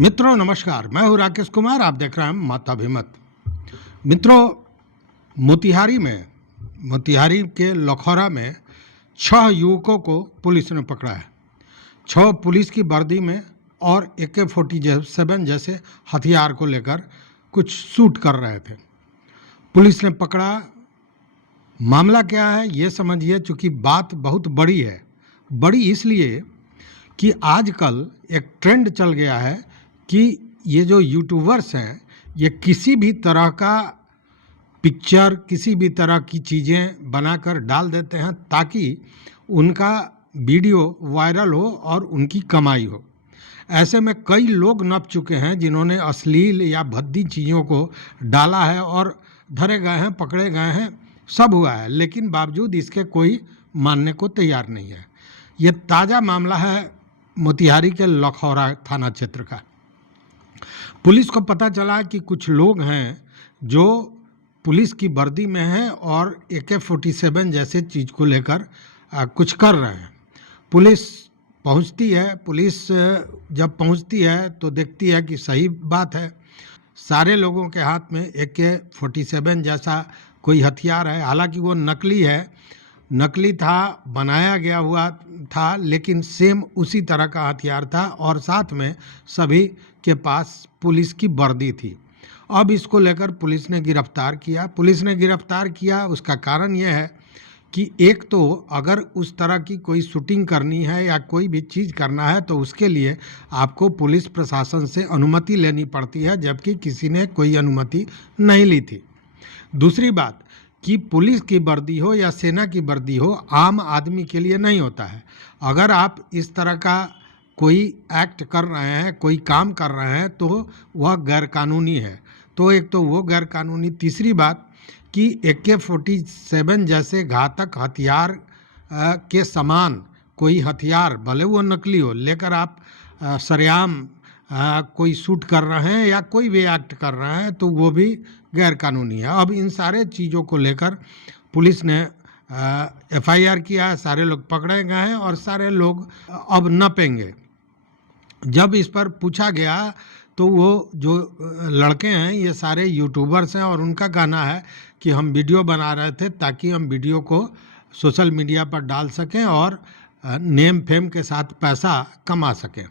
मित्रों नमस्कार, मैं हूं राकेश कुमार। आप देख रहे हैं माता भीमत। मित्रों, मोतिहारी के लखौरा में 6 युवकों को पुलिस ने पकड़ा है। 6 पुलिस की वर्दी में और AK-47 जैसे हथियार को लेकर कुछ शूट कर रहे थे। पुलिस ने पकड़ा। मामला क्या है ये समझिए। चूँकि बात बहुत बड़ी है, बड़ी इसलिए कि आजकल एक ट्रेंड चल गया है कि ये जो यूट्यूबर्स हैं ये किसी भी तरह का पिक्चर, किसी भी तरह की चीज़ें बनाकर डाल देते हैं ताकि उनका वीडियो वायरल हो और उनकी कमाई हो। ऐसे में कई लोग नप चुके हैं जिन्होंने अश्लील या भद्दी चीज़ों को डाला है और धरे गए हैं, पकड़े गए हैं, सब हुआ है, लेकिन बावजूद इसके कोई मानने को तैयार नहीं है। ये ताज़ा मामला है मोतिहारी के लखौरा थाना क्षेत्र का। पुलिस को पता चला कि कुछ लोग हैं जो पुलिस की वर्दी में हैं और AK-47 जैसे चीज़ को लेकर कुछ कर रहे हैं। पुलिस पहुंचती है। पुलिस जब पहुंचती है तो देखती है कि सही बात है, सारे लोगों के हाथ में AK-47 जैसा कोई हथियार है। हालांकि वो नकली है, नकली था, बनाया गया हुआ था, लेकिन सेम उसी तरह का हथियार था और साथ में सभी के पास पुलिस की वर्दी थी। अब इसको लेकर पुलिस ने गिरफ्तार किया। उसका कारण यह है कि एक तो अगर उस तरह की कोई शूटिंग करनी है या कोई भी चीज़ करना है तो उसके लिए आपको पुलिस प्रशासन से अनुमति लेनी पड़ती है, जबकि किसी ने कोई अनुमति नहीं ली थी। दूसरी बात कि पुलिस की वर्दी हो या सेना की वर्दी हो, आम आदमी के लिए नहीं होता है। अगर आप इस तरह का कोई एक्ट कर रहे हैं, कोई काम कर रहे हैं, तो वह गैरकानूनी है। तो एक तो वो गैरकानूनी। तीसरी बात कि AK-47 जैसे घातक हथियार के समान कोई हथियार, भले वो नकली हो, लेकर आप सरेआम कोई शूट कर रहे हैं या कोई भी एक्ट कर रहे हैं तो वो भी गैरकानूनी है। अब इन सारे चीज़ों को लेकर पुलिस ने FIR किया है। सारे लोग पकड़े गए हैं और सारे लोग अब नपेंगे। जब इस पर पूछा गया तो वो जो लड़के हैं ये सारे यूट्यूबर्स हैं और उनका कहना है कि हम वीडियो बना रहे थे ताकि हम वीडियो को सोशल मीडिया पर डाल सकें और नेम फेम के साथ पैसा कमा सकें।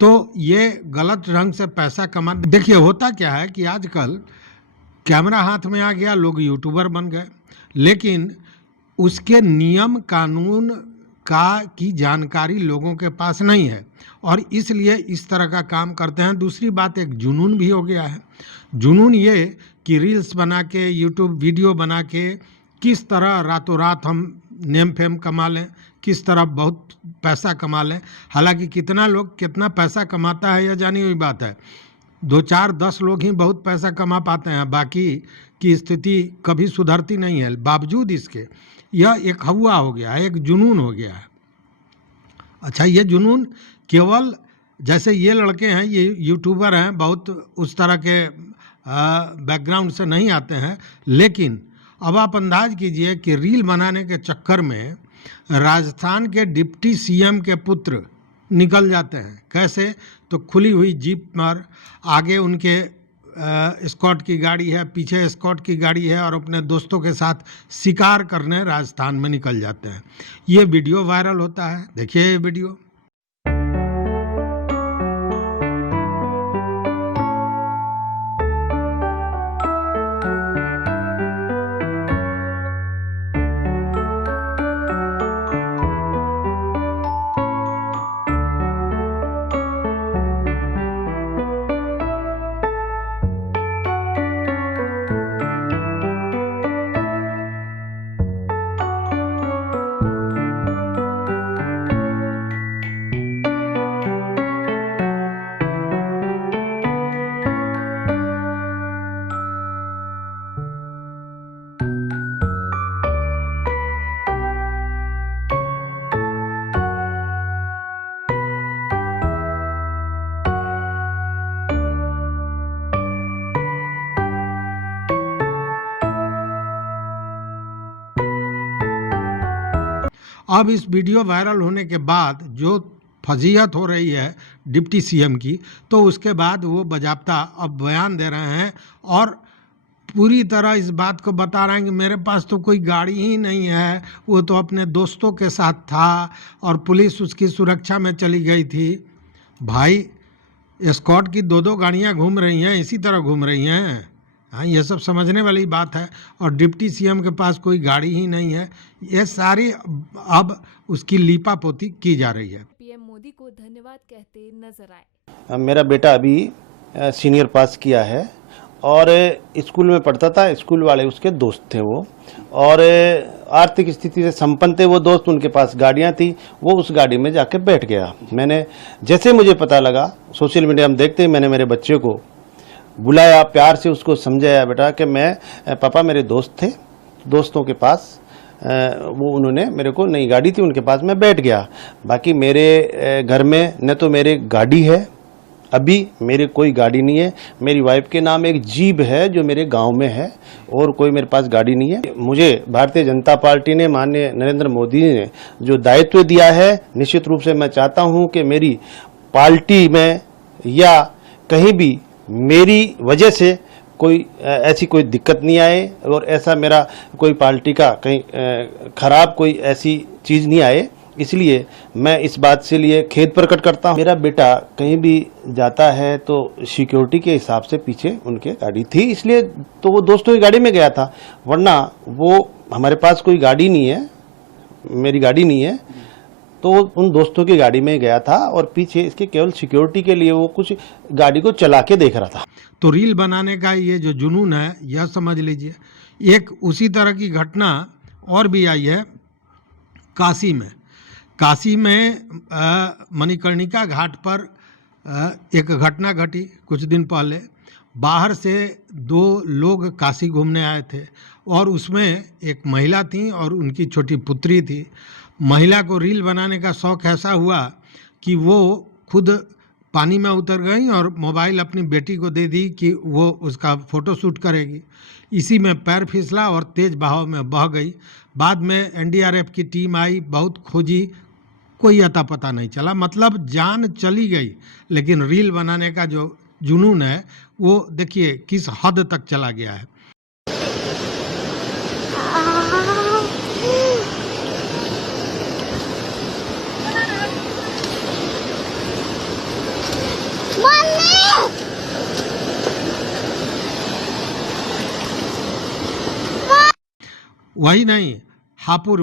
तो ये गलत ढंग से पैसा कमा। देखिए होता क्या है कि आजकल कैमरा हाथ में आ गया, लोग यूट्यूबर बन गए, लेकिन उसके नियम कानून की जानकारी लोगों के पास नहीं है और इसलिए इस तरह का काम करते हैं। दूसरी बात, एक जुनून भी हो गया है। जुनून ये कि रील्स बना के, यूट्यूब वीडियो बना के किस तरह रातों रात हम नेम फेम कमा लें, किस तरह बहुत पैसा कमा लें। हालांकि कितना लोग कितना पैसा कमाता है यह जानी हुई बात है। 2, 4, 10 लोग ही बहुत पैसा कमा पाते हैं, बाकी की स्थिति कभी सुधरती नहीं है। बावजूद इसके यह एक हवा हो गया है, एक जुनून हो गया है। अच्छा, ये जुनून केवल जैसे ये लड़के हैं, ये यूट्यूबर हैं, बहुत उस तरह के बैकग्राउंड से नहीं आते हैं, लेकिन अब आप अंदाज कीजिए कि रील बनाने के चक्कर में राजस्थान के डिप्टी CM के पुत्र निकल जाते हैं। कैसे? तो खुली हुई जीप पर, आगे उनके स्कॉट की गाड़ी है, पीछे स्कॉट की गाड़ी है और अपने दोस्तों के साथ शिकार करने राजस्थान में निकल जाते हैं। ये वीडियो वायरल होता है। देखिए ये वीडियो। अब इस वीडियो वायरल होने के बाद जो फजीहत हो रही है, डिप्टी सीएम की, तो उसके बाद वो बाज़ाब्ता अब बयान दे रहे हैं और पूरी तरह इस बात को बता रहे हैं कि मेरे पास तो कोई गाड़ी ही नहीं है, वो तो अपने दोस्तों के साथ था और पुलिस उसकी सुरक्षा में चली गई थी। भाई, एस्कॉर्ट की दो गाड़ियां घूम रही हैं, इसी तरह घूम रही हैं। हाँ, ये सब समझने वाली बात है। और डिप्टी सीएम के पास कोई गाड़ी ही नहीं है, ये सारी अब उसकी लीपापोती की जा रही है। पीएम मोदी को धन्यवाद कहते नजर आए। मेरा बेटा अभी सीनियर पास किया है और स्कूल में पढ़ता था। स्कूल वाले उसके दोस्त थे वो, और आर्थिक स्थिति से संपन्न थे वो दोस्त। उनके पास गाड़ियां थी, वो उस गाड़ी में जाके बैठ गया। मैंने जैसे मुझे पता लगा, सोशल मीडिया में देखते ही मैंने मेरे बच्चे को बुलाया, प्यार से उसको समझाया, बेटा कि मैं पापा मेरे दोस्त थे, दोस्तों के पास वो उन्होंने मेरे को नई गाड़ी थी, उनके पास मैं बैठ गया। बाकी मेरे घर में न तो मेरे गाड़ी है, अभी मेरे कोई गाड़ी नहीं है। मेरी वाइफ के नाम एक जीप है जो मेरे गांव में है, और कोई मेरे पास गाड़ी नहीं है। मुझे भारतीय जनता पार्टी ने, माननीय नरेंद्र मोदी ने जो दायित्व दिया है, निश्चित रूप से मैं चाहता हूं कि मेरी पार्टी में या कहीं भी मेरी वजह से कोई ऐसी कोई दिक्कत नहीं आए, और ऐसा मेरा कोई पार्टी का कहीं खराब कोई ऐसी चीज़ नहीं आए। इसलिए मैं इस बात से लिए खेद प्रकट करता हूँ। मेरा बेटा कहीं भी जाता है तो सिक्योरिटी के हिसाब से पीछे उनके गाड़ी थी, इसलिए तो वो दोस्तों की गाड़ी में गया था, वरना वो हमारे पास कोई गाड़ी नहीं है, मेरी गाड़ी नहीं है, तो उन दोस्तों की गाड़ी में गया था और पीछे इसके केवल सिक्योरिटी के लिए वो कुछ गाड़ी को चला के देख रहा था। तो रील बनाने का ये जो जुनून है, यह समझ लीजिए। एक उसी तरह की घटना और भी आई है काशी में। काशी में मणिकर्णिका घाट पर एक घटना घटी कुछ दिन पहले। बाहर से दो लोग काशी घूमने आए थे और उसमें एक महिला थी और उनकी छोटी पुत्री थी। महिला को रील बनाने का शौक़ ऐसा हुआ कि वो खुद पानी में उतर गई और मोबाइल अपनी बेटी को दे दी कि वो उसका फ़ोटो शूट करेगी। इसी में पैर फिसला और तेज़ बहाव में बह गई। बाद में एनडीआरएफ की टीम आई, बहुत खोजी, कोई अता पता नहीं चला। मतलब जान चली गई, लेकिन रील बनाने का जो जुनून है वो देखिए किस हद तक चला गया है। वही नहीं, हापुड़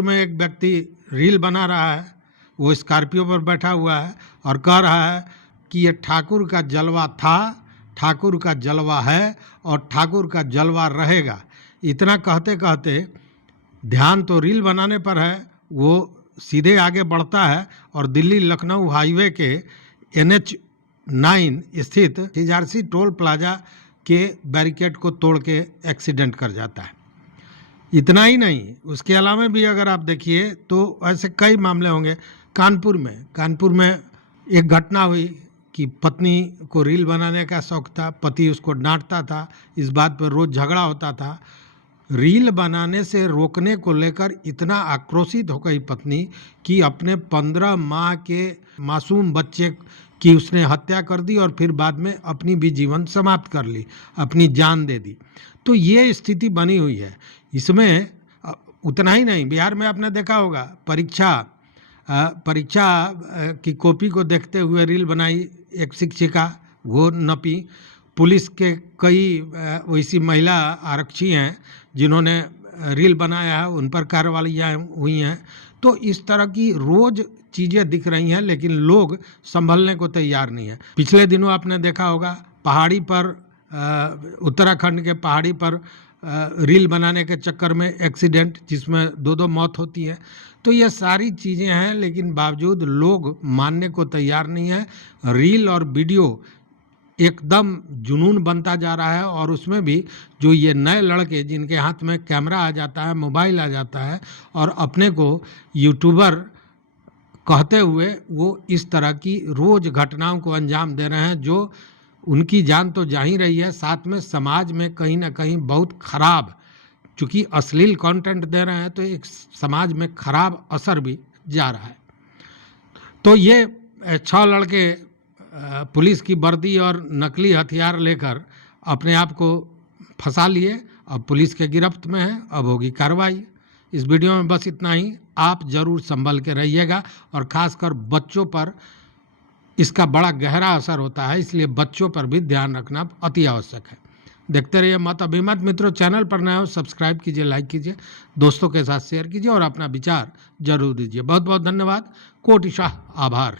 में एक व्यक्ति रील बना रहा है। वो स्कॉर्पियो पर बैठा हुआ है और कह रहा है कि ये ठाकुर का जलवा था, ठाकुर का जलवा है और ठाकुर का जलवा रहेगा। इतना कहते कहते ध्यान तो रील बनाने पर है, वो सीधे आगे बढ़ता है और दिल्ली लखनऊ हाईवे के NH9 स्थित TRC टोल प्लाजा के बैरिकेड को तोड़ के एक्सीडेंट कर जाता है। इतना ही नहीं, उसके अलावा भी अगर आप देखिए तो ऐसे कई मामले होंगे। कानपुर में एक घटना हुई कि पत्नी को रील बनाने का शौक़ था, पति उसको डांटता था, इस बात पर रोज़ झगड़ा होता था। रील बनाने से रोकने को लेकर इतना आक्रोशित हो गई पत्नी कि अपने 15 माह के मासूम बच्चे की उसने हत्या कर दी और फिर बाद में अपनी भी जीवन समाप्त कर ली, अपनी जान दे दी। तो ये स्थिति बनी हुई है। इसमें उतना ही नहीं, बिहार में आपने देखा होगा परीक्षा की कॉपी को देखते हुए रील बनाई एक शिक्षिका, वो नपी। पुलिस के कई वैसी महिला आरक्षी हैं जिन्होंने रील बनाया है, उन पर कार्रवाइयाँ हुई हैं। तो इस तरह की रोज़ चीज़ें दिख रही हैं, लेकिन लोग संभलने को तैयार नहीं है। पिछले दिनों आपने देखा होगा पहाड़ी पर, उत्तराखंड के पहाड़ी पर रील बनाने के चक्कर में एक्सीडेंट, जिसमें 2 मौत होती है। तो ये सारी चीज़ें हैं, लेकिन बावजूद लोग मानने को तैयार नहीं है। रील और वीडियो एकदम जुनून बनता जा रहा है, और उसमें भी जो ये नए लड़के जिनके हाथ में कैमरा आ जाता है, मोबाइल आ जाता है, और अपने को यूट्यूबर कहते हुए वो इस तरह की रोज़ घटनाओं को अंजाम दे रहे हैं, जो उनकी जान तो जा ही रही है, साथ में समाज में कहीं ना कहीं बहुत खराब, चूँकि अश्लील कंटेंट दे रहे हैं तो एक समाज में खराब असर भी जा रहा है। तो ये 6 लड़के पुलिस की वर्दी और नकली हथियार लेकर अपने आप को फंसा लिए। अब पुलिस के गिरफ्त में है, अब होगी कार्रवाई। इस वीडियो में बस इतना ही। आप जरूर संभल के रहिएगा और खासकर बच्चों पर इसका बड़ा गहरा असर होता है, इसलिए बच्चों पर भी ध्यान रखना अति आवश्यक है। देखते रहिए मत अभिमत। मित्रों, चैनल पर नए हो सब्सक्राइब कीजिए, लाइक कीजिए, दोस्तों के साथ शेयर कीजिए और अपना विचार जरूर दीजिए। बहुत बहुत धन्यवाद। कोटिशाह आभार।